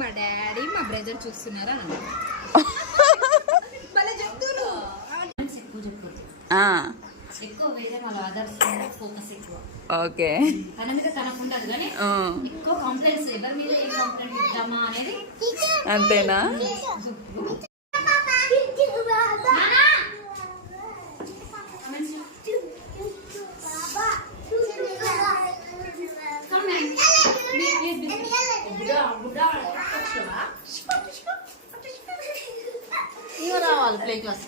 మా డాడీ మా బ్రదర్ చూస్తున్నారా ఎక్కువ వేరే వాళ్ళ అదర్స్ ఫోకస్ ఎక్కువ. ఓకే, తన మీద తనకు ఉండదు కానీ ఎక్కువ కంప్లైంట్స్ ఎవరి మీద ఏం కంప్లైంట్ ఇద్దామా అనేది. అంతేనా? రావాలి play class.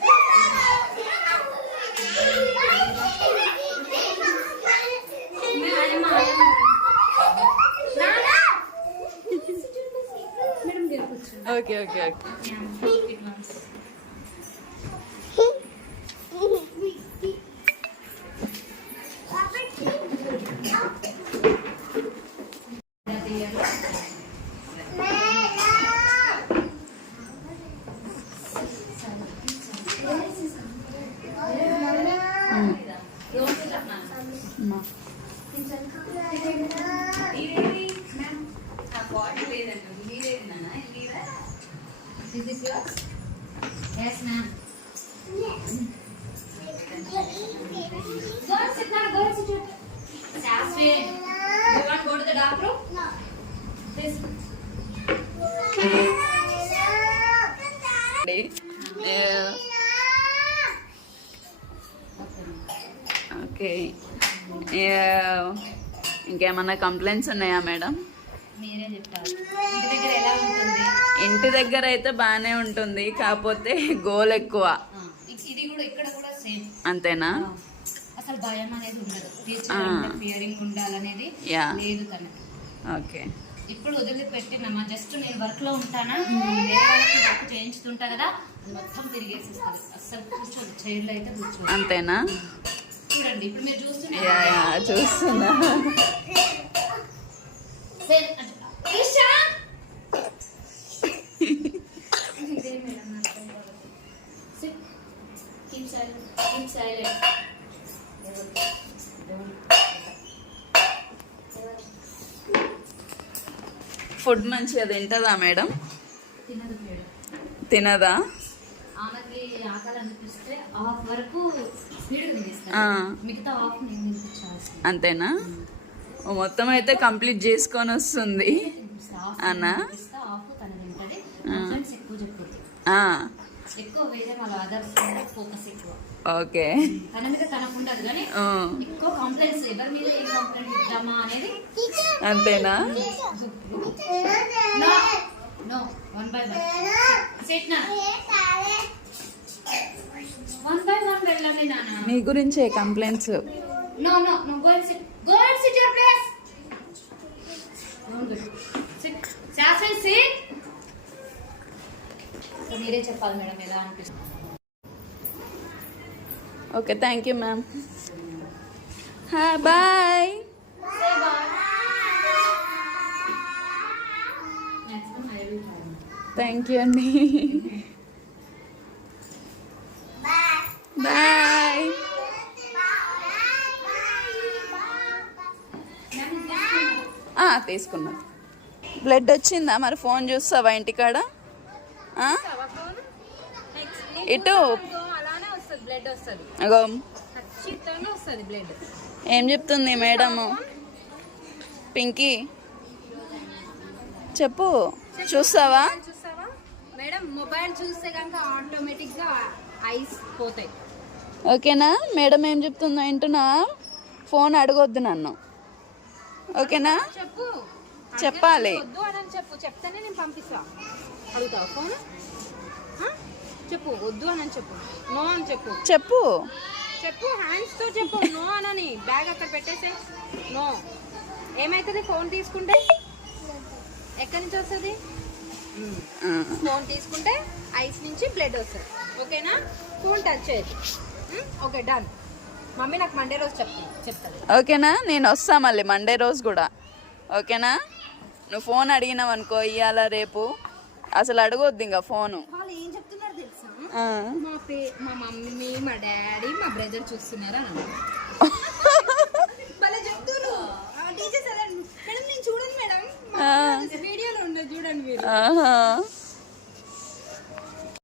Okay okay okay. Is this yours? Yes, ma'am. Go and sit now. Go and sit. Jasmine, you want to go to the dark room? No. This. Okay, ఇంకేమన్నా complaints ఉన్నాయా madam? మీరే చెప్తారు. ఇంటి దగ్గర ఎలా ఉంటుంది? ఇంటి దగ్గర అయితే బాగానే ఉంటుంది, కాకపోతే గోల్ ఎక్కువ. ఇది కూడా ఇక్కడ కూడా సేమ్. అంతేనా? అసలు భయం అనేది ఉండదు. టీచర్ అంటే ఫియరింగ్ ఉండాలనేది లేదు తనకి. ఓకే, ఇప్పుడు వదిలిపెట్టినమ్మా, జస్ట్ నేను వర్క్ లో ఉంటానా, వేరే వాళ్ళకి వర్క్ చేయించుతుంటా కదా, అది మొత్తం తిరిగేసేస్తుంది. అసలు కూర్చోదు, చైర్లో అయితే కూర్చోదు. అంతేనా? చూడండి ఇప్పుడు మీరు చూస్తున్నా. ఫుడ్ మంచిగా తింటదా మేడం? తినదా? ఆమెకి ఆకలి అనిపిస్తే హాఫ్ వరకు స్పీడ్ మిగతా హాఫ్ నేను తినిపించాల్సింది. అంతేనా? మొత్తం అయితే కంప్లీట్ చేసుకొని వస్తుంది అన్న. హాఫ్ తన తింటది. ఎక్కువ చెప్పొద్దు, ఎక్కువ వేరే వాళ్ళ అదర్స్ ఫోకస్ ఎక్కువ. ఓకే, తన మీద తనకు ఉండదు కానీ ఎక్కువ కంప్లైంట్స్ ఎవరి మీద ఏం కంప్లైంట్ ఇద్దామా అనేది. అంతేనా? No, one by one. Sit now. One by one వెళ్ళండి నాన్న. మీ గురించే complaints. No, go and sit. Go and sit your place. Good. Sit. Jasmine, sit. So మీరే చెప్పాలి మేడం ఎలా అనిపిస్తుంది. Okay, thank you ma'am. Bye. Thank you అండి. Bye. తీసుకున్నాను. Blood వచ్చిందా మరి? ఫోన్ చూస్తావా ఇంటికాడ? ఇటు ఏం చెప్తుంది మేడము? పింకీ చెప్పు. చూస్తావా మేడం? మొబైల్ చూస్తే కనుక ఆటోమేటిక్ గా ఐస్ పోతాయి. ఓకేనా? మేడం ఏం చెప్తుందో వింటున్నా. ఫోన్ అడగొద్దు నన్ను, ఓకేనా? చెప్పు, చెప్పాలి. వద్దు అని చెప్పు, చెప్తేనే నేను పంపిస్తా. అడుగుతావు ఫోన్? చెప్పు, వద్దు అని చెప్పు, నో అని చెప్పు. చెప్పు చెప్పు, హ్యాండ్స్ తో చెప్పు నో అని. బ్యాగ్ అక్కడ పెట్టేసే. నో. ఏమైతుంది ఫోన్ తీసుకుంటే? ఎక్కడి నుంచి వస్తుంది? ఫోన్ తీసుకుంటే ఐస్ నుంచి బ్లడ్ వస్తుంది. ఓకేనా? ఫోన్ టచ్ చేయదు. Okay, done. మమ్మీ నాకు మండే రోజు చెప్తాను. ఓకేనా? నేను వస్తా మళ్ళీ మండే రోజు కూడా. ఓకేనా? నువ్వు ఫోన్ అడిగినావు అనుకో ఇవాళ రేపు అసలు అడగొద్దు ఇంకా ఫోను. ఏం చెప్తున్నారు తెలుసా? మా మమ్మీ మా డాడీ మా బ్రదర్ చూస్తున్నారా చెప్తున్నారు. టీచర్స్ మేడం నేను చూడండి మేడం, వీడియోలో ఉండదు చూడండి మీరు ఆహా